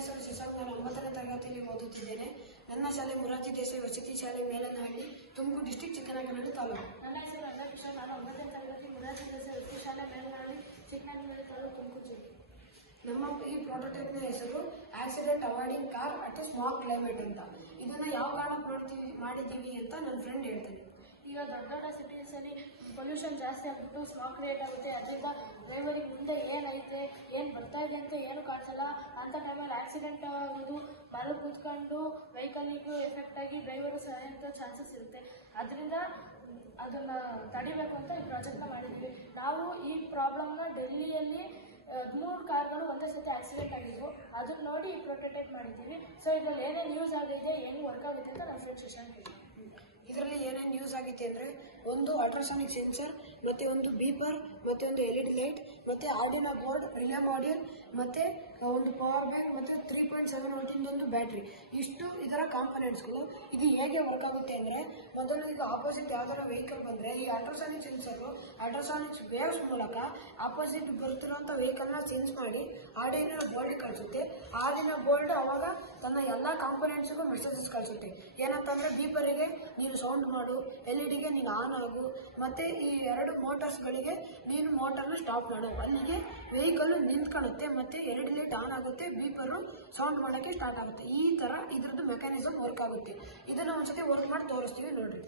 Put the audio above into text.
ಹೆಸರು ಶಶಾಂಕ್. ನಾನು 9ನೇ ತರಗತಿಯಲ್ಲಿ ಓದುತ್ತಿದ್ದೇನೆ. ನನ್ನ ಶಾಲೆ ಮೊರಾರ್ಜಿ ದೇಸಾಯಿ ವಸತಿ ಶಾಲೆ ಮೇಲನಹಳ್ಳಿ, ತುಮಕೂರು ಡಿಸ್ಟಿಕ್, ಚಿಕ್ಕನಾಯಕನಹಳ್ಳಿ ತಾಲೂಕು. ನನ್ನ ಹೆಸರು ರಂಗಕೃಷ್ಣ. ನಾನು 9ನೇ ತರಗತಿ ಮೊರಾರ್ಜಿ ದೇಸಾಯಿ ವಸತಿ ಶಾಲೆ ಮೇಲನಹಳ್ಳಿ, ಚಿಕ್ಕನಾಯಕನಹಳ್ಳಿ ತಾಲೂಕು, ತುಮಕೂರು ಜಿಲ್ಲೆ. ನಮ್ಮ ಈ ಪ್ರೋಟೋಟೈಪ್ನ ಹೆಸರು accident avoiding car at small climate ಅಂತ. ಇದನ್ನ ಯಾವ ಕಾರಣ ಮಾಡಿದ್ದೀವಿ ಅಂತ ನನ್ನ ಫ್ರೆಂಡ್ ಹೇಳ್ತೀನಿ. ಈಗ ದೊಡ್ಡ ದೊಡ್ಡ ಸಿಟೀಸಲ್ಲಿ ಪೊಲ್ಯೂಷನ್ ಜಾಸ್ತಿ ಆಗ್ಬಿಟ್ಟು ಸ್ಮಾಗ್ ಕ್ರಿಯೇಟ್ ಆಗುತ್ತೆ. ಅದರಿಂದ ಡ್ರೈವರಿಗೆ ಮುಂದೆ ಏನೈತೆ, ಏನು ಬರ್ತಾ ಇದೆ ಅಂತ ಏನು ಕಾಣಿಸಲ್ಲ. ಅಂಥ ಟೈಮಲ್ಲಿ ಆಕ್ಸಿಡೆಂಟ್ ಆಗೋದು, ಮರಳು ಕೂತ್ಕೊಂಡು ವೆಹಿಕಲಿಗೂ ಎಫೆಕ್ಟ್ ಆಗಿ ಡ್ರೈವರು ಸಾಯೋಂಥ ಚಾನ್ಸಸ್ ಇರುತ್ತೆ. ಅದರಿಂದ ಅದನ್ನು ತಡಿಬೇಕು ಅಂತ ಈ ಪ್ರಾಜೆಕ್ಟ್ನ ಮಾಡಿದ್ವಿ. ನಾವು ಈ ಪ್ರಾಬ್ಲಮ್ನ ಡೆಲ್ಲಿಯಲ್ಲಿ 13 ಕಾರ್ಗಳು ಒಂದೇ ಸತಿ ಆಕ್ಸಿಡೆಂಟ್ ಆಗಿದ್ವು. ಅದನ್ನ ನೋಡಿ ಈ ಪ್ರೋಟೋಟೈಪ್ ಮಾಡಿದ್ದೀವಿ. ಸೊ ಇದರಲ್ಲಿ ಏನೇನು ಯೂಸ್ ಆಗಿದೆ, ಏನು ವರ್ಕ್ ಆಗುತ್ತೆ ಅಂತ ನಮ್ಮ ಫ್ರೆಂಡ್ ಶಶಾಂಕ್ ಹೇಳಿ. ಇದರಲ್ಲಿ ಏನೇನು ಯೂಸ್ ಆಗಿದೆ ಅಂದರೆ, ಒಂದು ಅಲ್ಟ್ರಾಸಾನಿಕ್ ಸೆನ್ಸರ್, ಮತ್ತೆ ಒಂದು ಬೀಪರ್, ಮತ್ತೆ ಒಂದು LED ಲೈಟ್, ಮತ್ತೆ ಆರ್ಡಿನೋ ಬೋರ್ಡ್, ರಿಲೇ ಮಾಡ್ಯೂಲ್, ಮತ್ತೆ ಒಂದು ಪವರ್ ಬ್ಯಾಂಕ್, ಮತ್ತೆ 3.7 ವೋಲ್ಟಿಂದ ಒಂದು ಬ್ಯಾಟ್ರಿ. ಇಷ್ಟು ಇದರ ಕಾಂಪೊನೆಂಟ್ಸ್ಗಳು. ಇದು ಹೇಗೆ ವರ್ಕ್ ಆಗುತ್ತೆ ಅಂದರೆ, ಮೊದಲು ಈಗ ಆಪೋಸಿಟ್ ಯಾವ್ದಾರ ವೆಹಿಕಲ್ ಬಂದರೆ ಈ ಅಲ್ಟ್ರಾಸಾನಿಕ್ ಸೆನ್ಸರು ಅಲ್ಟ್ರಾಸಾನಿಕ್ ವೇವ್ಸ್ ಮೂಲಕ ಆಪೋಸಿಟ್ ಬರ್ತಿರೋಂಥ ವೆಹಿಕಲ್ನ ಸೆನ್ಸ್ ಮಾಡಿ ಆರ್ಡಿನೋ ಬೋರ್ಡ್ ಕಳಿಸುತ್ತೆ. ಆರ್ಡಿನೋ ಬೋರ್ಡ್ ಅವಾಗ ತನ್ನ ಎಲ್ಲ ಕಾಂಪೊನೆಂಟ್ಸ್ಗೂ ಮೆಸೇಜಸ್ ಕಳಿಸುತ್ತೆ. ಏನಂತಂದರೆ ಬೀಪರಿಗೆ ನೀನು ಸೌಂಡ್ ಮಾಡು, LEDಗೆ ನೀನು ಆನ್ ಆಗು, ಮತ್ತೆ ಈ 2 ಮೋಟರ್ಸ್ಗಳಿಗೆ ನೀನು ಮೋಟರ್ನ ಸ್ಟಾಪ್ ಮಾಡು. ಅಲ್ಲಿಗೆ ವೆಹಿಕಲ್ ನಿಂತ್ಕೊಳ್ಳುತ್ತೆ, ಮತ್ತೆ LED ಲೈಟ್ ಆನ್ ಆಗುತ್ತೆ, ಬೀಪರು ಸೌಂಡ್ ಮಾಡೋಕ್ಕೆ ಸ್ಟಾರ್ಟ್ ಆಗುತ್ತೆ. ಈ ಥರ ಇದ್ರದ್ದು ಮೆಕ್ಯಾನಿಸಮ್ ವರ್ಕ್ ಆಗುತ್ತೆ. ಇದನ್ನು ಒಂದ್ಸತಿ ವರ್ಕ್ ಮಾಡಿ ತೋರಿಸ್ತೀವಿ ನೋಡ್ರಿ.